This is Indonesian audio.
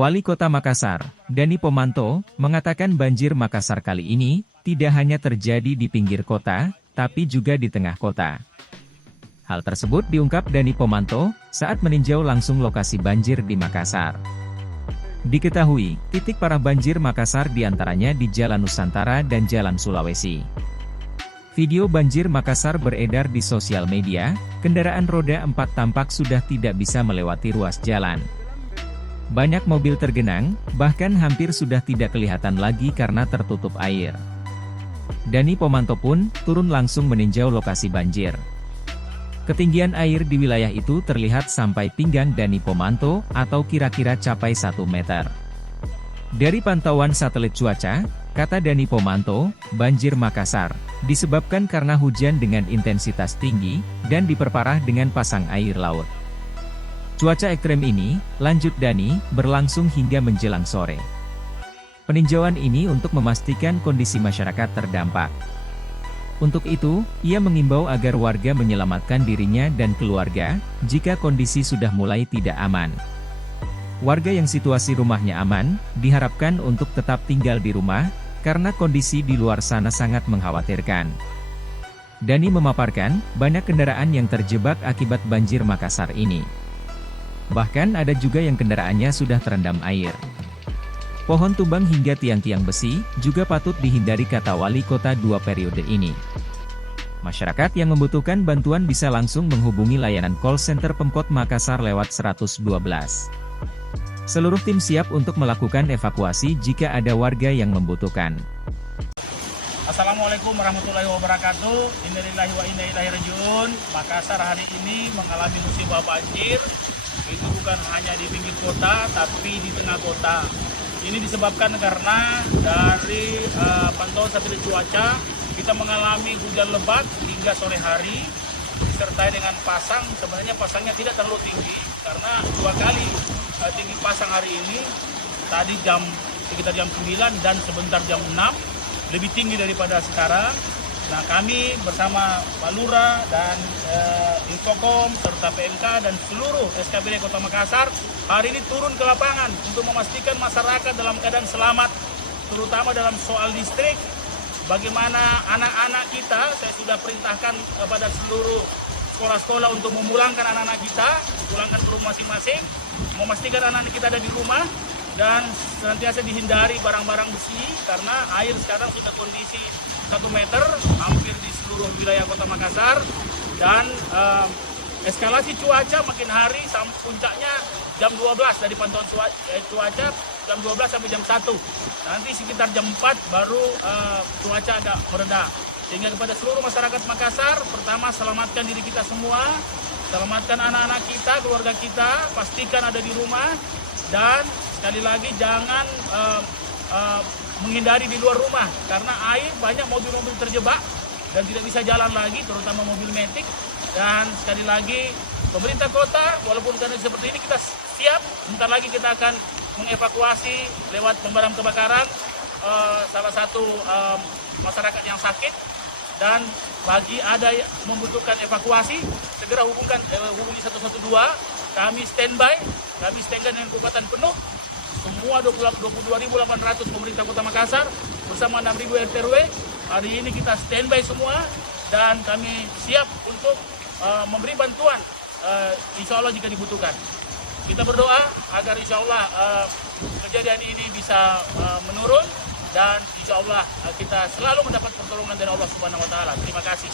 Wali Kota Makassar, Dani Pomanto, mengatakan banjir Makassar kali ini tidak hanya terjadi di pinggir kota, tapi juga di tengah kota. Hal tersebut diungkap Dani Pomanto saat meninjau langsung lokasi banjir di Makassar. Diketahui, titik parah banjir Makassar diantaranya di Jalan Nusantara dan Jalan Sulawesi. Video banjir Makassar beredar di sosial media, kendaraan roda 4 tampak sudah tidak bisa melewati ruas jalan. Banyak mobil tergenang, bahkan hampir sudah tidak kelihatan lagi karena tertutup air. Dani Pomanto pun turun langsung meninjau lokasi banjir. Ketinggian air di wilayah itu terlihat sampai pinggang Dani Pomanto atau kira-kira capai 1 meter. Dari pantauan satelit cuaca, kata Dani Pomanto, banjir Makassar disebabkan karena hujan dengan intensitas tinggi dan diperparah dengan pasang air laut. Cuaca ekstrem ini, lanjut Dani, berlangsung hingga menjelang sore. Peninjauan ini untuk memastikan kondisi masyarakat terdampak. Untuk itu, ia mengimbau agar warga menyelamatkan dirinya dan keluarga, jika kondisi sudah mulai tidak aman. Warga yang situasi rumahnya aman, diharapkan untuk tetap tinggal di rumah, karena kondisi di luar sana sangat mengkhawatirkan. Dani memaparkan, banyak kendaraan yang terjebak akibat banjir Makassar ini. Bahkan ada juga yang kendaraannya sudah terendam air. Pohon tumbang hingga tiang-tiang besi, juga patut dihindari kata wali kota 2 periode ini. Masyarakat yang membutuhkan bantuan bisa langsung menghubungi layanan call center Pemkot Makassar lewat 112. Seluruh tim siap untuk melakukan evakuasi jika ada warga yang membutuhkan. Assalamualaikum warahmatullahi wabarakatuh. Innalillahi wa inna ilaihi rajiun. Makassar hari ini mengalami musibah banjir. Itu bukan hanya di pinggir kota, tapi di tengah kota. Ini disebabkan karena dari pantauan satelit cuaca, kita mengalami hujan lebat hingga sore hari, disertai dengan pasang. Sebenarnya pasangnya tidak terlalu tinggi, karena 2 kali tinggi pasang hari ini, tadi sekitar jam 9 dan sebentar jam 6, lebih tinggi daripada sekarang. Nah, kami bersama Pak Lurah dan Infokom serta PMK dan seluruh SKPD Kota Makassar hari ini turun ke lapangan untuk memastikan masyarakat dalam keadaan selamat, terutama dalam soal listrik. Bagaimana anak-anak kita, saya sudah perintahkan kepada seluruh sekolah-sekolah untuk memulangkan anak-anak kita, pulangkan ke rumah masing-masing, memastikan anak-anak kita ada di rumah, dan senantiasa dihindari barang-barang besi karena air sekarang sudah kondisi 1 meter hampir di seluruh wilayah Kota Makassar, dan eskalasi cuaca makin hari sampai puncaknya jam 12 dari pantauan cuaca jam 12 sampai jam 1. Nanti sekitar jam 4 baru cuaca agak mereda. Sehingga kepada seluruh masyarakat Makassar, pertama selamatkan diri kita semua, selamatkan anak-anak kita, keluarga kita, pastikan ada di rumah, dan sekali lagi jangan menghindari di luar rumah karena air banyak mobil-mobil terjebak dan tidak bisa jalan lagi, terutama mobil metik. Dan sekali lagi pemerintah kota, walaupun karena seperti ini kita siap, bentar lagi kita akan mengevakuasi lewat pemadam kebakaran salah satu masyarakat yang sakit, dan bagi ada yang membutuhkan evakuasi segera hubungi 112. Kami standby dengan kekuatan penuh. Semua 22.800 pemerintah Kota Makassar bersama 6.000 RT/RW. Hari ini kita standby semua dan kami siap untuk memberi bantuan insya Allah jika dibutuhkan. Kita berdoa agar insya Allah kejadian ini bisa menurun, dan insya Allah kita selalu mendapat pertolongan dari Allah Subhanahu wa Ta'ala. Terima kasih.